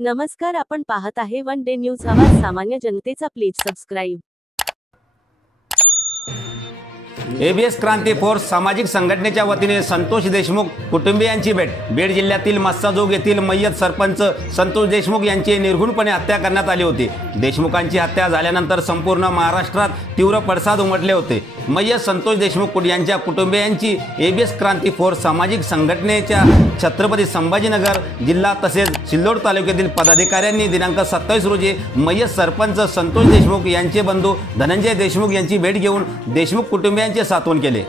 नमस्कार, आपण पाहत आहे वन डे न्यूज आवाज सामान्य जनतेचा. Please subscribe. ABS Kranti force सामाजिक संघटनेच्या वतीने संतोष देशमुख कुटुंबियांची भेट. बीड जिल्ह्यातील मस्साजोग येथील मय्यत सरपंच संतोष देशमुख यांची निर्घृणपणे हत्या करण्यात आली होती. देशमुखांची हत्या झाल्यानंतर संपूर्ण महाराष्ट्रात तीव्र पडसाद उमटले होते. मय्यत संतोष देशमुख यांच्या कुटुंबियांची एबीएस क्रांती फोर्स सामाजिक संघटनेच्या छत्रपती संभाजीनगर जिल्हा तसेच सिल्लोड तालुक्यातील पदाधिकाऱ्यांनी दिनांक 27 रोजी मय्यत सरपंच संतोष देशमुख यांचे बंधू धनंजय देशमुख यांची भेट घेऊन देशमुख कुटुंबियांचे सांत्वन केले.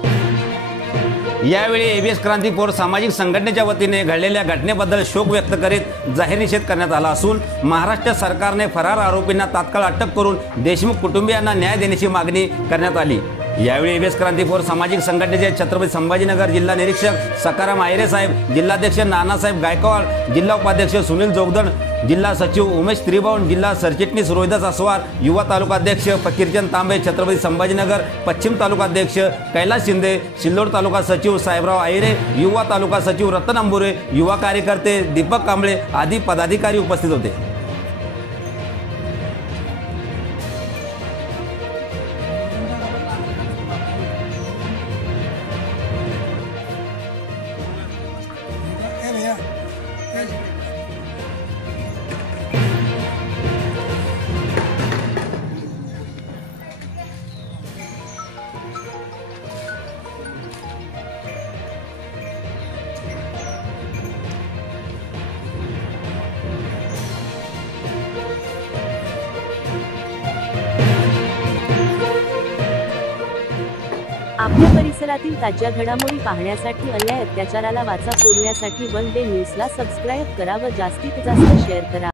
यावेळी एबीएस क्रांती फोर्स सामाजिक संघटनेच्या वतीने घडलेल्या घटनेबद्दल शोक व्यक्त करीत जाहीर निषेध करण्यात आला असून महाराष्ट्र सरकारने फरार आरोपींना तात्काळ अटक करून देशमुख कुटुंबियांना न्याय देण्याची मागणी करण्यात आली. यावेळी एबीएस क्रांती फोर्स सामाजिक संघटनेचे छत्रपती संभाजीनगर जिल्हा निरीक्षक सकाराम आयरे साहेब, जिल्हाध्यक्ष नानासाहेब गायकवाड, जिल्हा उपाध्यक्ष सुनील जोगदंड, जिल्हा सचिव उमेश त्रिभुवन, जिल्हा सरचिटणीस रोहिदास असवार, युवा तालुकाध्यक्ष फकीरचंद तांबे, छत्रपती संभाजीनगर पश्चिम तालुकाध्यक्ष कैलास शिंदे, सिल्लोड तालुका सचिव साहेबराव आयरे, युवा तालुका सचिव रतन अंबुरे, युवा कार्यकर्ते दीपक कांबळे आदी पदाधिकारी उपस्थित होते. आपल्या परिसरातील ताज्या घडामोडी पाहण्यासाठी, अन्याय अत्याचाराला वाचा फोडण्यासाठी वन डे न्यूजला सबस्क्राईब करा व जास्तीत जास्त शेअर करा.